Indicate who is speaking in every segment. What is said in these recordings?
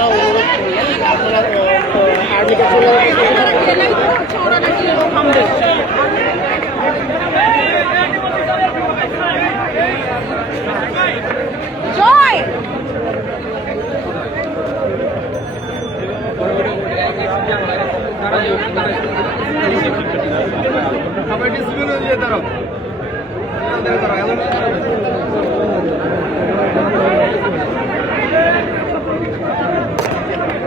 Speaker 1: ছাত্ররা অনুরোধ করলেন আপনারা চলে
Speaker 2: জয়?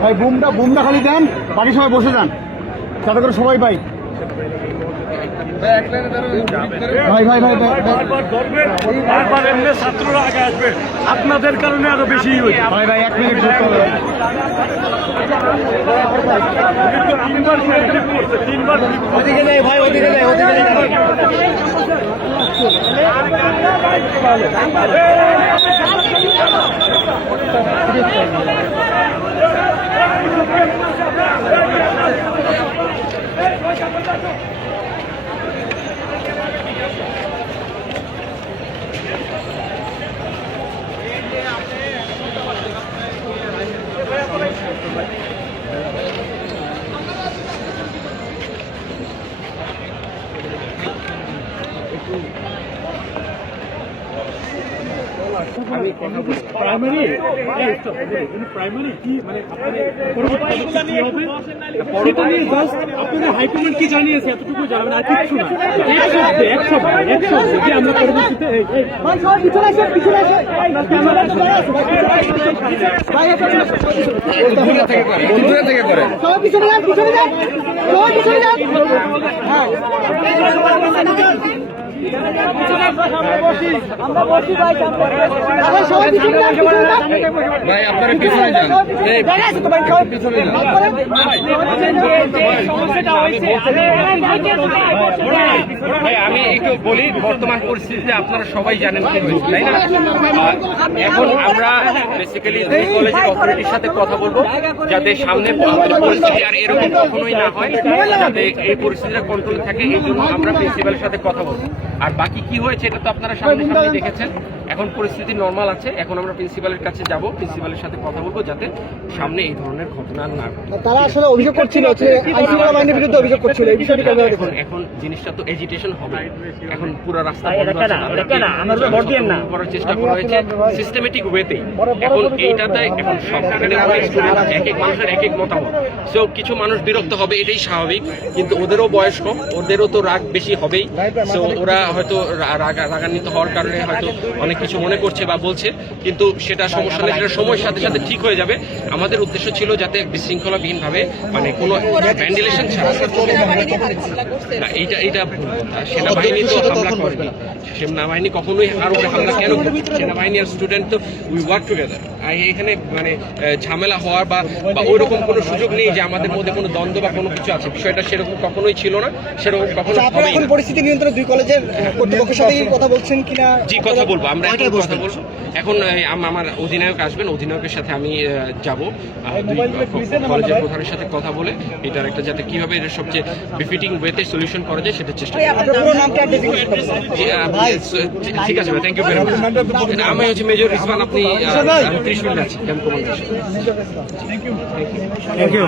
Speaker 1: ভাই বুমটা বুমটা খালি দেন বাকি সবাই বসে যান। যাতে করে সবাই পাই। ভাই ভাই ভাই ভাই
Speaker 3: বারবার এমনি ছাত্ররা আগে আসবে। আপনাদের কারণে আরও বেশি হয়েছে
Speaker 1: ভাই ভাই এক মিনিট
Speaker 3: তিনবার flip করছে, তিনবার flip করছে।
Speaker 1: ওদিকে যাই ভাই ওদিকে যাই ওদিকে যাই
Speaker 3: প্রাইমারি প্রাইমারি কি মানে পরবর্তী পদক্ষেপ কি হবে? সেটা নিয়ে জাস্ট আপনাদের হাইকমান্ড কি জানিয়েছে? এতটুকু জানাবেন আর কিচ্ছু না। এক শব্দে এক শব্দে এক শব্দে যে আমরা পরবর্তীতে এই- এই।
Speaker 2: সবাই পিছনে যান পিছনে যান। সবাই পিছনে যান। ভাই
Speaker 4: আপনারা পিছনে যান আমি একটু বলি বর্তমান পরিস্থিতিতে আপনারা সবাই জানেন কি হয়েছে তাই না এখন আমরা বেসিক্যালি কলেজের অথরিটির সাথে কথা বলব যাতে সামনে পরিস্থিতি আর এরকম কখনোই না হয় যাতে এই পরিস্থিতিটা কন্ট্রোল থাকে এই জন্য আমরা প্রিন্সিপালের সাথে কথা বলব আর বাকি কি হয়েছে এটা তো আপনারা সামনে সামনে দেখেছেন। এখন পরিস্থিতি নর্মাল আছে। এখন আমরা প্রিন্সিপালের কাছে যাব। প্রিন্সিপালের সাথে কথা বলব যাতে সামনে এই ধরনের ঘটনা না
Speaker 1: তারা আসলে অভিযোগ করছিল যে আইনশৃঙ্খলা বাহিনীর বিরুদ্ধে অভিযোগ করছিল এই বিষয়টি কেমন দেখুন?
Speaker 4: এখন জিনিসটা তো এজিটেশন হবে। এখন পুরো রাস্তা বন্ধ আছে,
Speaker 5: এটা কেনা, ভোট দিয়েন না।
Speaker 4: করার চেষ্টা করা হয়েছে সিস্টেমেটিক ওয়েতে এখন এইটাতে এখন স্টুডেন্ট এক এক মানুষের এক এক মতামত। সো কিছু মানুষ বিরক্ত হবে এটাই স্বাভাবিক। কিন্তু ওদেরও বয়স কম ওদেরও তো রাগ বেশি হবেই। সো ওরা হয়তো রাগান্বিত হওয়ার কারণে হয়তো অনেক কিছু মনে করছে বা বলছে কিন্তু সেটা সমস্যা নেই সেটা সময়ের সাথে সাথে ঠিক হয়ে যাবে। আমাদের উদ্দেশ্য ছিল যাতে বিশৃঙ্খলাবিহীনভাবে মানে কোনো ভ্যান্ডিলেশন ছাড়া। না, এইটা এইটা সেনাবাহিনী তো হামলা করেনি। সেনাবাহিনী কখনোই আর উপরে হামলা কেন? সেনাবাহিনী আর স্টুডেন্ট তো উই ওয়ার্ক টুগেদার আর এখানে মানে ঝামেলা হওয়ার বা বা ওইরকম কোনো সুযোগ নেই যে আমাদের মধ্যে কোনো দ্বন্দ্ব বা কোনো কিছু আছে। বিষয়টা সেরকম কখনোই ছিল না সেরকম কখনো
Speaker 1: আচ্ছা, পরিস্থিতি নিয়ন্ত্রণে দুই কলেজের কর্তৃপক্ষের সাথে কথা বলছেন কিনা?
Speaker 4: জি কথা বলব। আমরা এখন
Speaker 1: কয়টায়
Speaker 4: কথা বলব এখন আমার অধিনায়ক আসবেন অধিনায়কের সাথে আমি যাব। কলেজের প্রধানের সাথে কথা বলে এটার একটা যাতে কীভাবে এটা সবচেয়ে বিফিটিং ওয়েতে সলিউশন করা যায় সেটা চেষ্টা ঠিক আছে থ্যাংক ইউ ভেরি মাচ আমি হচ্ছে মেজর রিসমান আপনি ত্রিশ মিনিট আছি ক্যাম্প কমান্ডার
Speaker 1: থ্যাংক ইউ